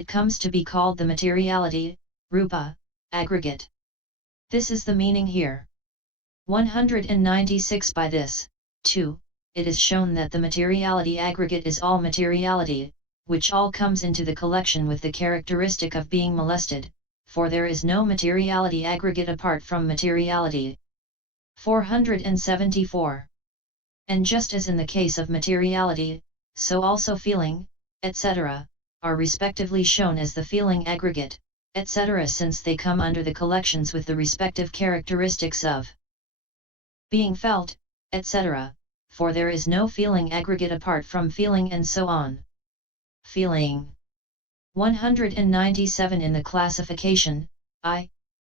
it comes to be called the materiality, rupa, aggregate. This is the meaning here. 196. By this, too, it is shown that the materiality aggregate is all materiality, which all comes into the collection with the characteristic of being molested, for there is no materiality aggregate apart from materiality. 474. And just as in the case of materiality, so also feeling, etc., are respectively shown as the feeling aggregate, etc., since they come under the collections with the respective characteristics of being felt, etc., for there is no feeling aggregate apart from feeling, and so on. Feeling. 197. In the classification,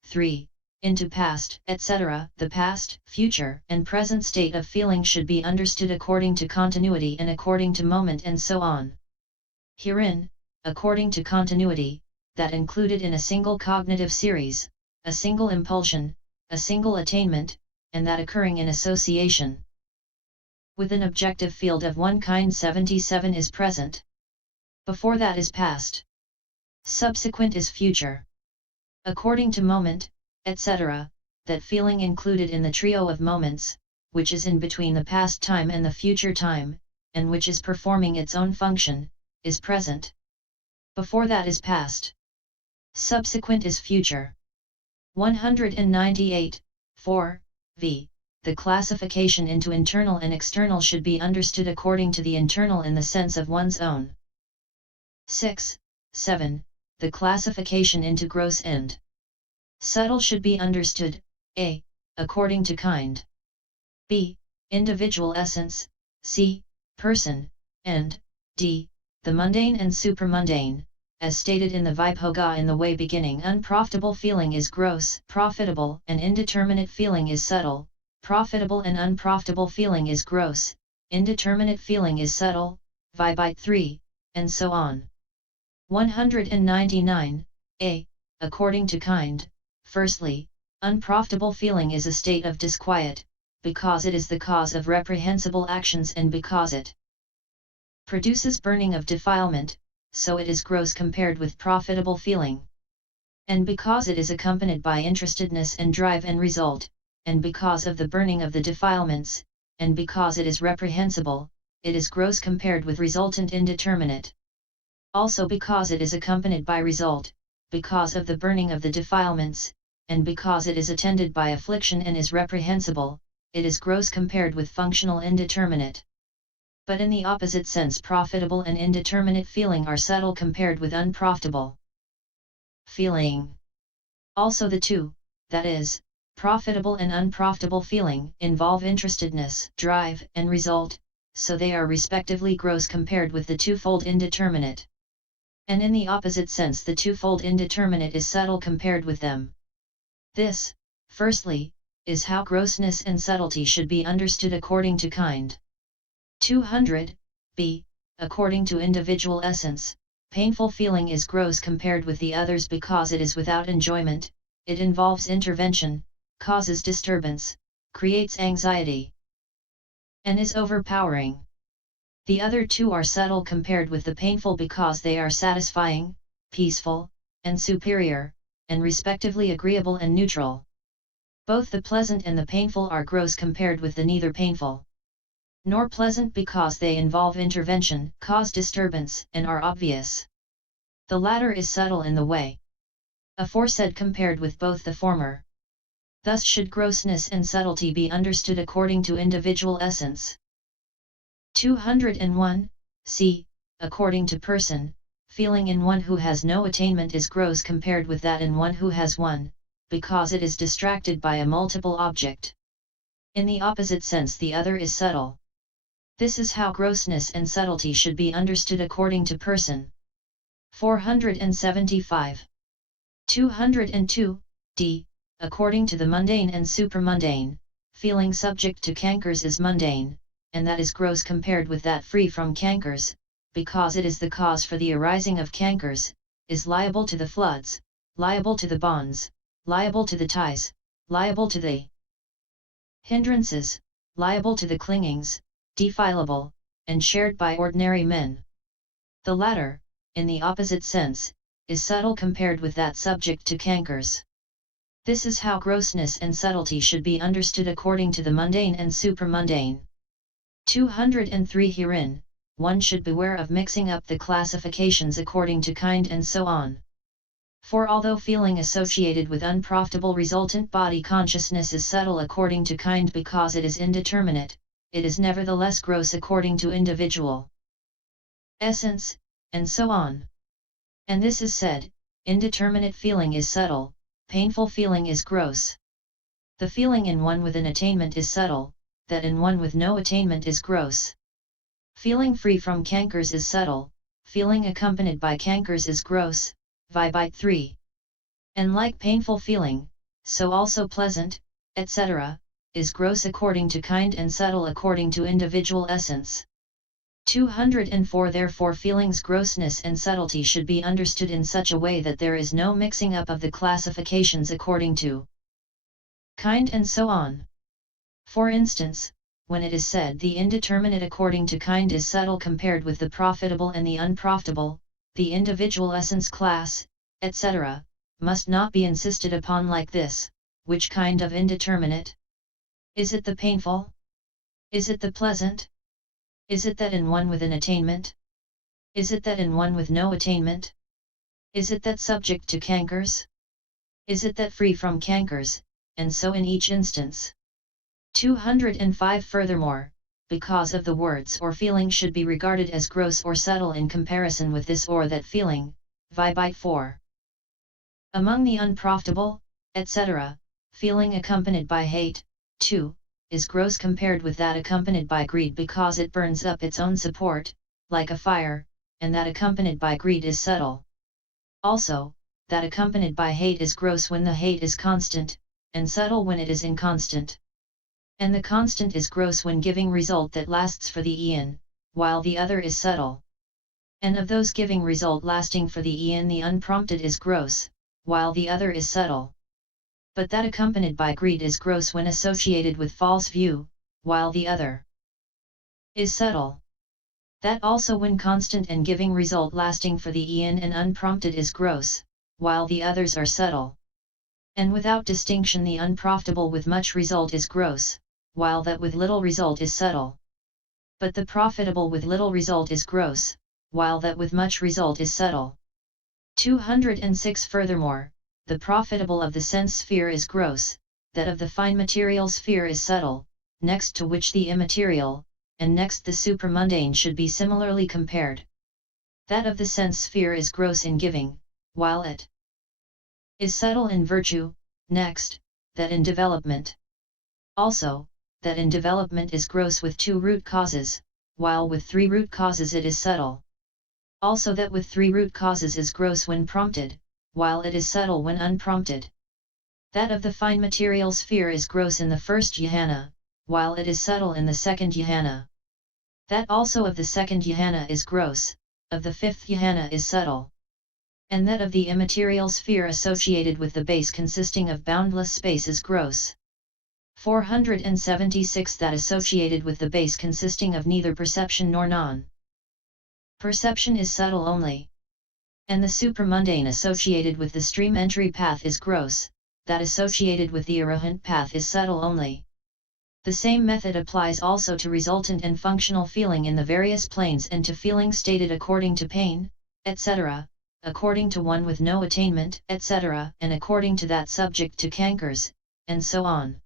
3, into past, etc., the past, future, and present state of feeling should be understood according to continuity and according to moment, and so on. Herein, according to continuity, that included in a single cognitive series, a single impulsion, a single attainment, and that occurring in association with an objective field of one kind. 77 is present. Before that is past. Subsequent is future. According to moment, etc., that feeling included in the trio of moments, which is in between the past time and the future time, and which is performing its own function, is present. Before that is past. Subsequent is future. 198. 4. V. The classification into internal and external should be understood according to the internal in the sense of one's own. 6. 7. The classification into gross and subtle should be understood, a. according to kind, b. individual essence, c. person, and d. the mundane and supramundane, as stated in the Vibhoga in the way beginning. Unprofitable feeling is gross, profitable and indeterminate feeling is subtle, profitable and unprofitable feeling is gross, indeterminate feeling is subtle, Vibhite 3, and so on. 199. A. According to kind, firstly, unprofitable feeling is a state of disquiet, because it is the cause of reprehensible actions and because it produces burning of defilement, so it is gross compared with profitable feeling. And because it is accompanied by interestedness and drive and result, and because of the burning of the defilements, and because it is reprehensible, it is gross compared with resultant indeterminate. Also because it is accompanied by result, because of the burning of the defilements, and because it is attended by affliction and is reprehensible, it is gross compared with functional indeterminate. But in the opposite sense, profitable and indeterminate feeling are subtle compared with unprofitable feeling. Also the two, that is, profitable and unprofitable feeling, involve interestedness, drive, and result, so they are respectively gross compared with the twofold indeterminate. And in the opposite sense, the twofold indeterminate is subtle compared with them. This, firstly, is how grossness and subtlety should be understood according to kind. 200. B. According to individual essence, painful feeling is gross compared with the others because it is without enjoyment, it involves intervention, causes disturbance, creates anxiety, and is overpowering. The other two are subtle compared with the painful because they are satisfying, peaceful, and superior, and respectively agreeable and neutral. Both the pleasant and the painful are gross compared with the neither painful nor pleasant because they involve intervention, cause disturbance, and are obvious. The latter is subtle in the way aforesaid compared with both the former. Thus should grossness and subtlety be understood according to individual essence. 201. C. According to person, feeling in one who has no attainment is gross compared with that in one who has one, because it is distracted by a multiple object. In the opposite sense, the other is subtle. This is how grossness and subtlety should be understood according to person. 475. 202. D. According to the mundane and supramundane, feeling subject to cankers is mundane, and that is gross compared with that free from cankers, because it is the cause for the arising of cankers, is liable to the floods, liable to the bonds, liable to the ties, liable to the hindrances, liable to the clingings, defilable, and shared by ordinary men. The latter, in the opposite sense, is subtle compared with that subject to cankers. This is how grossness and subtlety should be understood according to the mundane and supramundane. 203 Herein, one should beware of mixing up the classifications according to kind and so on. For although feeling associated with unprofitable resultant body consciousness is subtle according to kind because it is indeterminate, it is nevertheless gross according to individual essence, and so on. And this is said, indeterminate feeling is subtle, painful feeling is gross. The feeling in one with an attainment is subtle, that in one with no attainment is gross. Feeling free from cankers is subtle, feeling accompanied by cankers is gross, Vibite 3. And like painful feeling, so also pleasant, etc., is gross according to kind and subtle according to individual essence. 204 Therefore feeling's grossness and subtlety should be understood in such a way that there is no mixing up of the classifications according to kind and so on. For instance, when it is said the indeterminate according to kind is subtle compared with the profitable and the unprofitable, the individual essence class, etc., must not be insisted upon like this: which kind of indeterminate? Is it the painful? Is it the pleasant? Is it that in one with an attainment? Is it that in one with no attainment? Is it that subject to cankers? Is it that free from cankers, and so in each instance? 205 Furthermore, because of the words or feeling should be regarded as gross or subtle in comparison with this or that feeling, Vibite 4. Among the unprofitable, etc., feeling accompanied by hate, 2, is gross compared with that accompanied by greed because it burns up its own support, like a fire, and that accompanied by greed is subtle. Also, that accompanied by hate is gross when the hate is constant, and subtle when it is inconstant. And the constant is gross when giving result that lasts for the eon, while the other is subtle. And of those giving result lasting for the eon the unprompted is gross, while the other is subtle. But that accompanied by greed is gross when associated with false view, while the other is subtle. That also when constant and giving result lasting for the eon and unprompted is gross, while the others are subtle. And without distinction the unprofitable with much result is gross, while that with little result is subtle. But the profitable with little result is gross, while that with much result is subtle. 206 Furthermore, the profitable of the sense sphere is gross, that of the fine material sphere is subtle, next to which the immaterial, and next the supramundane should be similarly compared. That of the sense sphere is gross in giving, while it is subtle in virtue, next, that in development. Also, that in development is gross with 2 root causes, while with 3 root causes it is subtle. Also that with 3 root causes is gross when prompted, while it is subtle when unprompted. That of the fine material sphere is gross in the first jhana, while it is subtle in the second jhana. That also of the second jhana is gross, of the fifth jhana is subtle. And that of the immaterial sphere associated with the base consisting of boundless space is gross. 476 That associated with the base consisting of neither perception nor non-perception is subtle only. And the supramundane associated with the stream entry path is gross, that associated with the arahant path is subtle only. The same method applies also to resultant and functional feeling in the various planes and to feeling stated according to pain, etc., according to one with no attainment, etc., and according to that subject to cankers, and so on.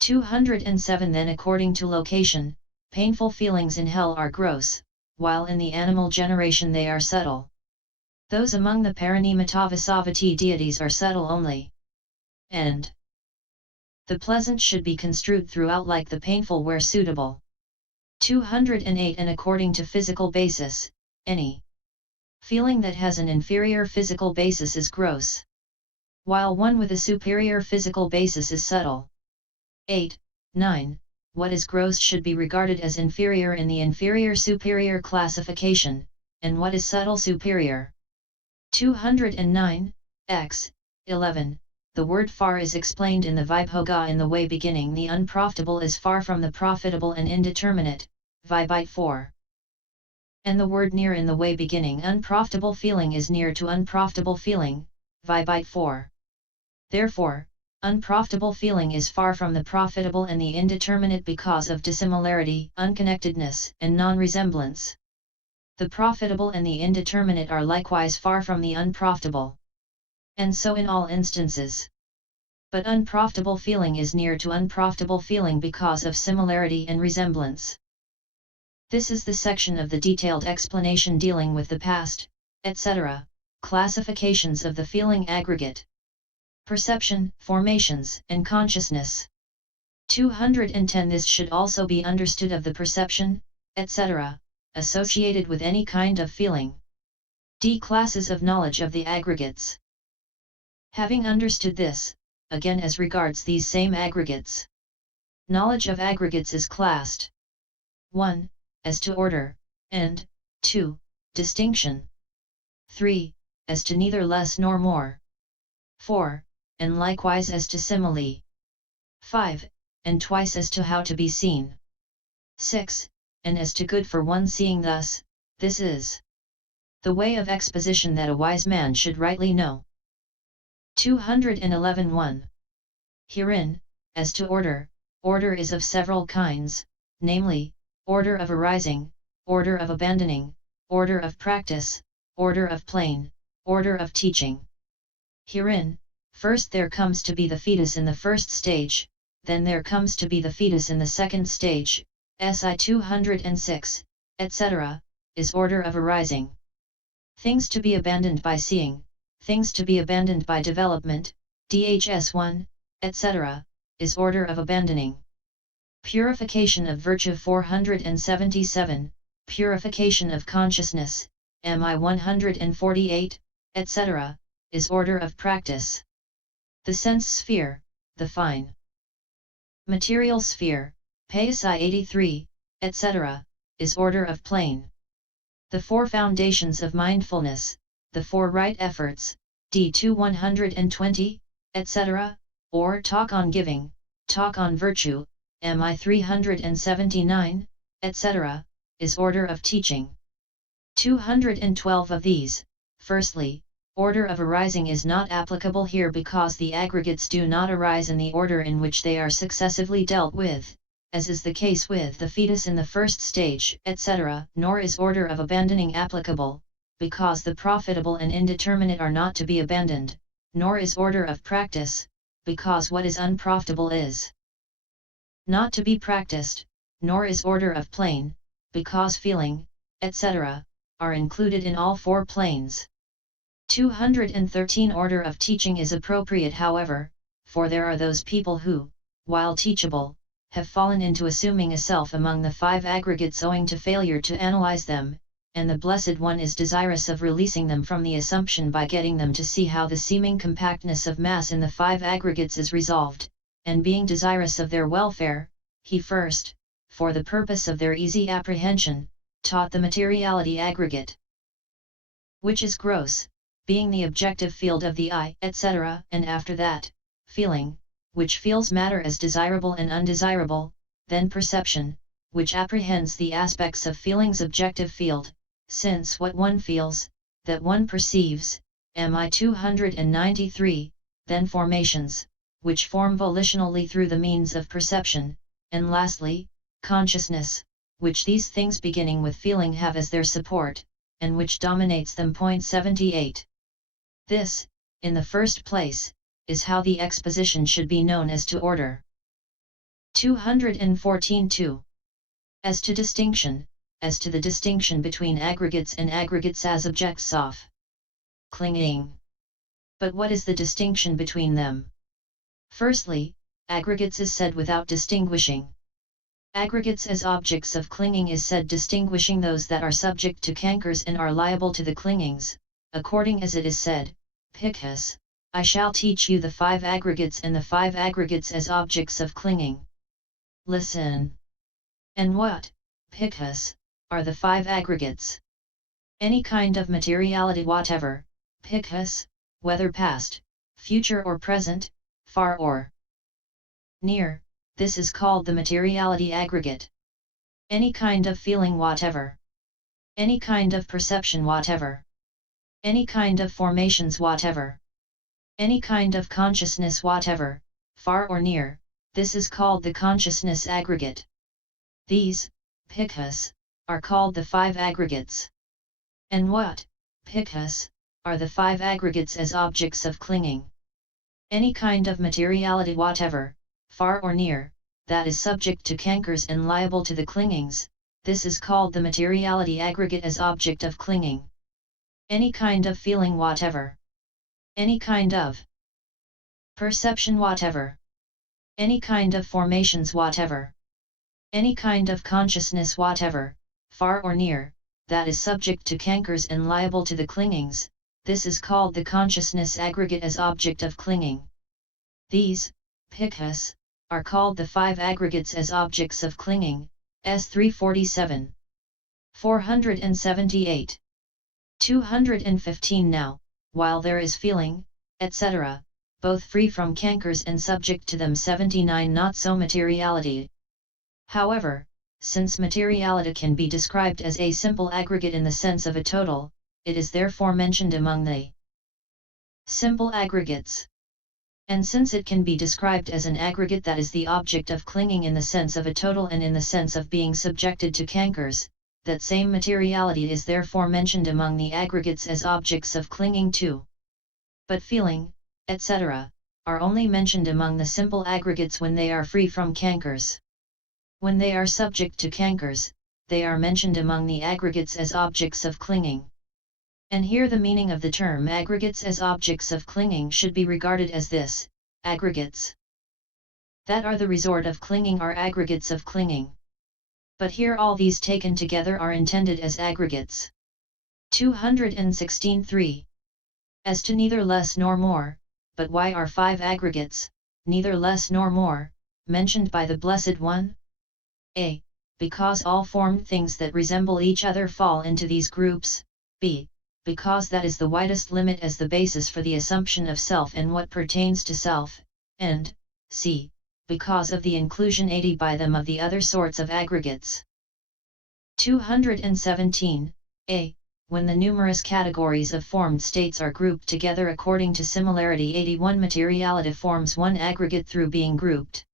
207 Then according to location, painful feelings in hell are gross, while in the animal generation they are subtle. Those among the Paranimitavasavati deities are subtle only. And the pleasant should be construed throughout like the painful where suitable. 208 And according to physical basis, any feeling that has an inferior physical basis is gross, while one with a superior physical basis is subtle. 8, 9. What is gross should be regarded as inferior in the inferior-superior classification, and what is subtle superior. 209, x. 11. The word far is explained in the Vibhoga in the way beginning the unprofitable is far from the profitable and indeterminate, Vibite 4. and the word near in the way beginning unprofitable feeling is near to unprofitable feeling, vibite 4. Therefore, unprofitable feeling is far from the profitable and the indeterminate because of dissimilarity, unconnectedness, and non-resemblance. The profitable and the indeterminate are likewise far from the unprofitable. And so in all instances. But unprofitable feeling is near to unprofitable feeling because of similarity and resemblance. This is the section of the detailed explanation dealing with the past, etc., classifications of the feeling aggregate. Perception, formations, and consciousness. 210 This should also be understood of the perception, etc., associated with any kind of feeling. D. Classes of knowledge of the aggregates. Having understood this, again as regards these same aggregates. Knowledge of aggregates is classed 1. As to order, and 2. Distinction. 3. As to neither less nor more. 4. And likewise as to simile. 5. And twice as to how to be seen. 6. And as to good for one seeing thus, this is the way of exposition that a wise man should rightly know. 211 Herein, as to order, order is of several kinds, namely, order of arising, order of abandoning, order of practice, order of plain, order of teaching. Herein, first there comes to be the fetus in the first stage, then there comes to be the fetus in the second stage, SI 206, etc., is order of arising. Things to be abandoned by seeing, things to be abandoned by development, DHS 1, etc., is order of abandoning. Purification of virtue 477, purification of consciousness, MI 148, etc., is order of practice. The sense sphere, the fine material sphere, PSI 83, etc., is order of plane. The four foundations of mindfulness, the four right efforts, D2 120, etc., or talk on giving, talk on virtue, MI 379, etc., is order of teaching. 212 of these, firstly, order of arising is not applicable here because the aggregates do not arise in the order in which they are successively dealt with, as is the case with the fetus in the first stage, etc., nor is order of abandoning applicable, because the profitable and indeterminate are not to be abandoned, nor is order of practice, because what is unprofitable is not to be practiced, nor is order of plane, because feeling, etc., are included in all four planes. 213 Order of teaching is appropriate however, for there are those people who, while teachable, have fallen into assuming a self among the five aggregates owing to failure to analyze them, and the Blessed One is desirous of releasing them from the assumption by getting them to see how the seeming compactness of mass in the five aggregates is resolved, and being desirous of their welfare, he first, for the purpose of their easy apprehension, taught the materiality aggregate, which is gross, being the objective field of the eye, etc., and after that, feeling, which feels matter as desirable and undesirable, then perception, which apprehends the aspects of feeling's objective field, since what one feels, that one perceives, MI 293, then formations, which form volitionally through the means of perception, and lastly, consciousness, which these things beginning with feeling have as their support, and which dominates them. 78. This, in the first place, is how the exposition should be known as to order. 214-2. As to distinction, as to the distinction between aggregates and aggregates as objects of clinging. But what is the distinction between them? Firstly, aggregates is said without distinguishing. Aggregates as objects of clinging is said distinguishing those that are subject to cankers and are liable to the clingings, according as it is said, Picus, I shall teach you the five aggregates and the five aggregates as objects of clinging. Listen. And what, Picus, are the five aggregates? Any kind of materiality whatever, Picus, whether past, future or present, far or near, this is called the materiality aggregate. Any kind of feeling whatever. any kind of perception whatever, any kind of formations whatever, any kind of consciousness whatever, far or near, this is called the consciousness aggregate. These, pikhas, are called the five aggregates. And what, pikhas, are the five aggregates as objects of clinging? Any kind of materiality whatever, far or near, that is subject to cankers and liable to the clingings, this is called the materiality aggregate as object of clinging. Any kind of feeling whatever, any kind of perception whatever, any kind of formations whatever, any kind of consciousness whatever, far or near, that is subject to cankers and liable to the clingings, this is called the consciousness aggregate as object of clinging. These, pikhas, are called the five aggregates as objects of clinging, S347. 478. 215 Now, while there is feeling, etc., both free from cankers and subject to them 79 Not so materiality. However, since materiality can be described as a simple aggregate in the sense of a total, it is therefore mentioned among the simple aggregates. And since it can be described as an aggregate that is the object of clinging in the sense of a total and in the sense of being subjected to cankers, that same materiality is therefore mentioned among the aggregates as objects of clinging too. But feeling, etc., are only mentioned among the simple aggregates when they are free from cankers. When they are subject to cankers, they are mentioned among the aggregates as objects of clinging. And here the meaning of the term aggregates as objects of clinging should be regarded as this: aggregates that are the resort of clinging are aggregates of clinging. But here all these taken together are intended as aggregates. 216.3. As to neither less nor more, but why are five aggregates, neither less nor more, mentioned by the Blessed One? A. Because all formed things that resemble each other fall into these groups. B. Because that is the widest limit as the basis for the assumption of self and what pertains to self, and c. Because of the inclusion 80 by them of the other sorts of aggregates. 217. A. When the numerous categories of formed states are grouped together according to similarity 81 materiality forms one aggregate through being grouped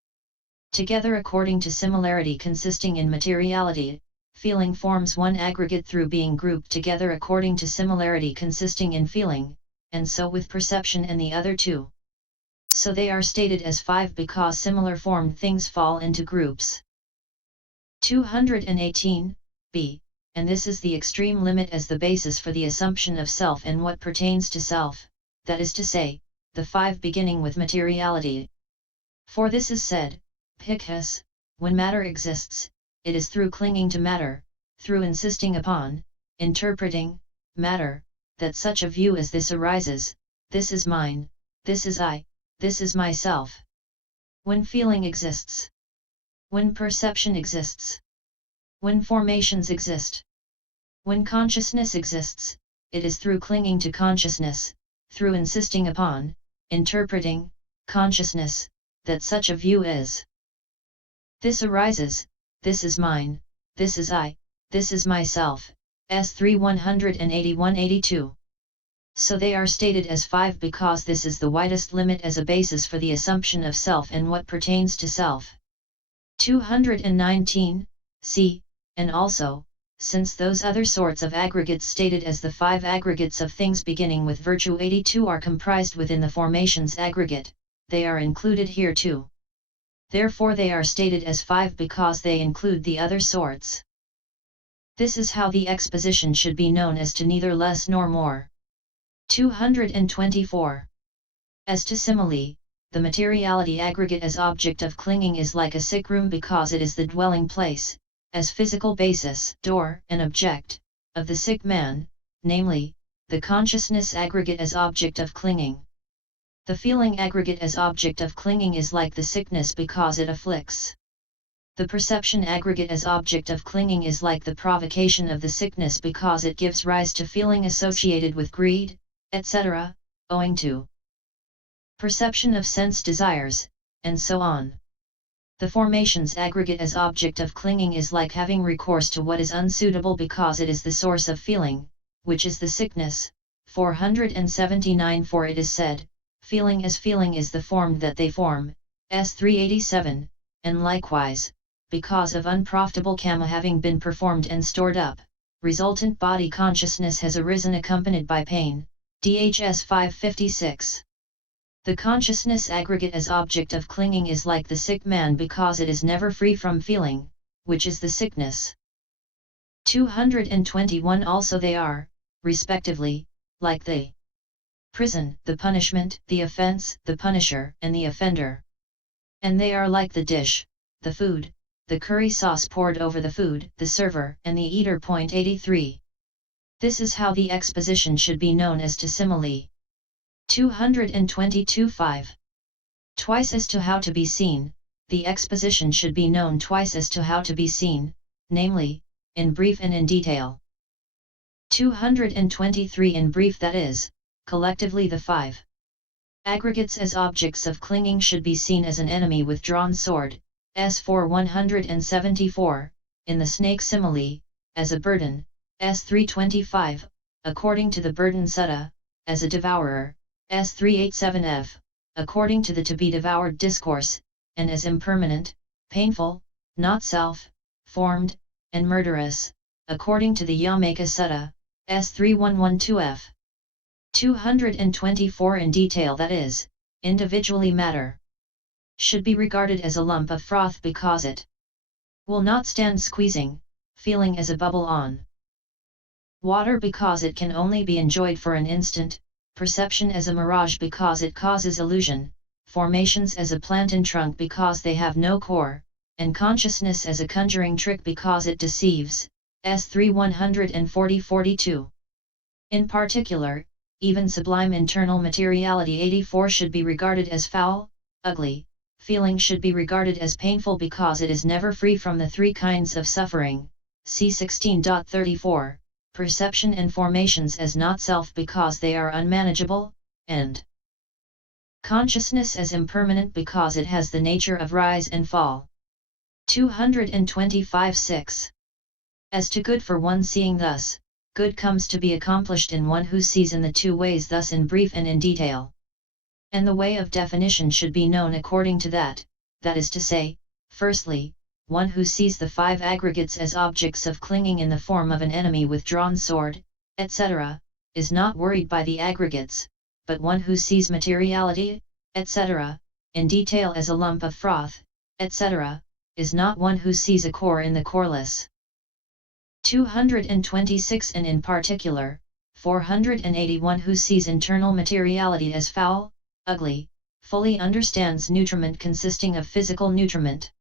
together according to similarity consisting in materiality. Feeling forms one aggregate through being grouped together according to similarity consisting in feeling, and so with perception and the other two. So they are stated as five because similar formed things fall into groups. 218. B. And this is the extreme limit as the basis for the assumption of self and what pertains to self, that is to say, the five beginning with materiality. For this is said, pikhas, when matter exists, it is through clinging to matter, through insisting upon, interpreting, matter, that such a view as this arises: this is mine, this is I, this is myself. When feeling exists, when perception exists, when formations exist, when consciousness exists, it is through clinging to consciousness, through insisting upon, interpreting, consciousness, that such a view is. This arises: this is mine, this is I, this is myself, S3 181-82. So they are stated as five because this is the widest limit as a basis for the assumption of self and what pertains to self. 219. C. And also, since those other sorts of aggregates stated as the five aggregates of things beginning with virtue 82 are comprised within the formations aggregate, they are included here too. Therefore they are stated as five because they include the other sorts. This is how the exposition should be known as to neither less nor more. 224. As to simile, the materiality aggregate as object of clinging is like a sick room because it is the dwelling place, as physical basis, door, and object, of the sick man, namely, the consciousness aggregate as object of clinging. The feeling aggregate as object of clinging is like the sickness because it afflicts. The perception aggregate as object of clinging is like the provocation of the sickness because it gives rise to feeling associated with greed, etc., owing to perception of sense desires, and so on. The formation's aggregate as object of clinging is like having recourse to what is unsuitable because it is the source of feeling, which is the sickness. 479 For it is said, feeling is the form that they form, s. 387, and likewise, because of unprofitable karma having been performed and stored up, resultant body consciousness has arisen accompanied by pain, dhs 556. The consciousness aggregate as object of clinging is like the sick man because it is never free from feeling, which is the sickness. 221 Also they are, respectively, like the prison, the punishment, the offense, the punisher, and the offender. And they are like the dish, the food, the curry sauce poured over the food, the server, and the eater. 83. This is how the exposition should be known as to simile. 222 5. Twice as to how to be seen, the exposition should be known twice as to how to be seen, namely, in brief and in detail. 223 In brief, that is, collectively the five aggregates as objects of clinging should be seen as an enemy with drawn sword, s. 4 174, in the snake simile, as a burden, s. 325, according to the burden sutta, as a devourer, s. 387f, according to the to be devoured discourse, and as impermanent, painful, not self, formed, and murderous, according to the Yamaka Sutta, s. 3112f. 224 In detail, that is, individually matter should be regarded as a lump of froth because it will not stand squeezing, feeling as a bubble on water because it can only be enjoyed for an instant, perception as a mirage because it causes illusion, formations as a plantain trunk because they have no core, and consciousness as a conjuring trick because it deceives, s. 3 140-42. In particular, even sublime internal materiality 84 should be regarded as foul, ugly, feeling should be regarded as painful because it is never free from the three kinds of suffering, c. 16.34, perception and formations as not self because they are unmanageable, and consciousness as impermanent because it has the nature of rise and fall. 225 6. As to good for one seeing thus, good comes to be accomplished in one who sees in the two ways thus in brief and in detail. And the way of definition should be known according to that is to say, firstly, one who sees the five aggregates as objects of clinging in the form of an enemy with drawn sword, etc., is not worried by the aggregates, but one who sees materiality, etc., in detail as a lump of froth, etc., is not one who sees a core in the coreless. 226 And in particular, 481 who sees internal materiality as foul, ugly, fully understands nutriment consisting of physical nutriment.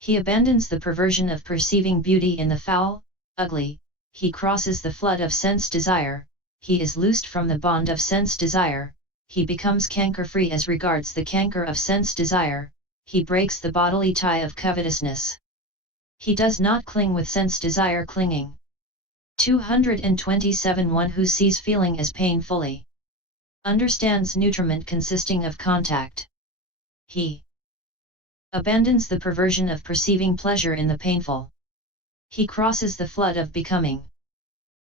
He abandons the perversion of perceiving beauty in the foul, ugly, he crosses the flood of sense desire, he is loosed from the bond of sense desire, he becomes canker-free as regards the canker of sense desire, he breaks the bodily tie of covetousness. He does not cling with sense desire clinging. 227 One who sees feeling as pain fully understands nutriment consisting of contact. He abandons the perversion of perceiving pleasure in the painful. He crosses the flood of becoming.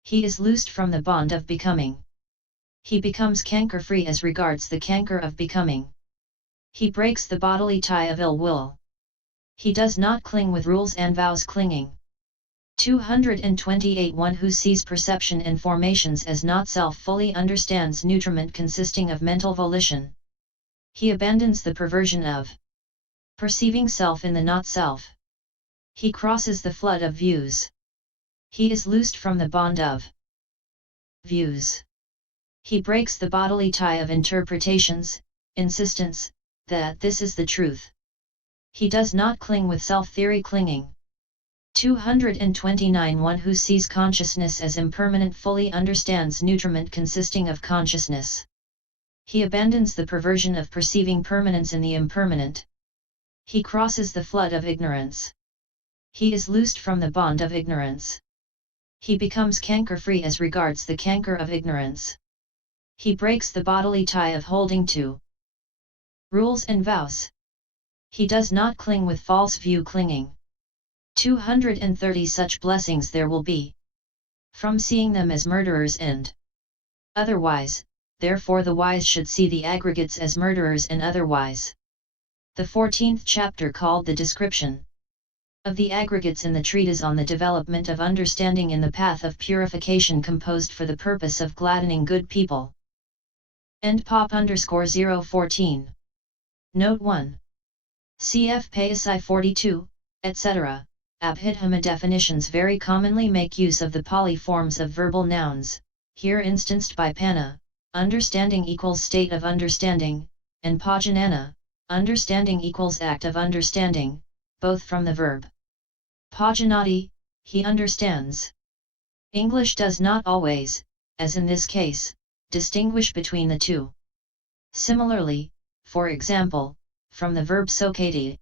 He is loosed from the bond of becoming. He becomes canker-free as regards the canker of becoming. He breaks the bodily tie of ill will. He does not cling with rules and vows clinging. 228 One who sees perception and formations as not self fully understands nutriment consisting of mental volition. He abandons the perversion of perceiving self in the not self. He crosses the flood of views. He is loosed from the bond of views. He breaks the bodily tie of interpretations, insistence, that this is the truth. He does not cling with self-theory clinging. 229 One who sees consciousness as impermanent fully understands nutriment consisting of consciousness. He abandons the perversion of perceiving permanence in the impermanent. He crosses the flood of ignorance. He is loosed from the bond of ignorance. He becomes canker-free as regards the canker of ignorance. He breaks the bodily tie of holding to rules and vows. He does not cling with false view clinging. 230 Such blessings there will be from seeing them as murderers and otherwise, therefore the wise should see the aggregates as murderers and otherwise. The 14th chapter, called the description of the aggregates in the treatise on the development of understanding in the path of purification, composed for the purpose of gladdening good people. End pop _014. Note 1. Cf. Payasai 42, etc. Abhidhamma definitions very commonly make use of the Pali forms of verbal nouns, here instanced by Panna, understanding equals state of understanding, and Pajanana, understanding equals act of understanding, both from the verb Pajanati, he understands. English does not always, as in this case, distinguish between the two. Similarly, for example, from the verb sokati,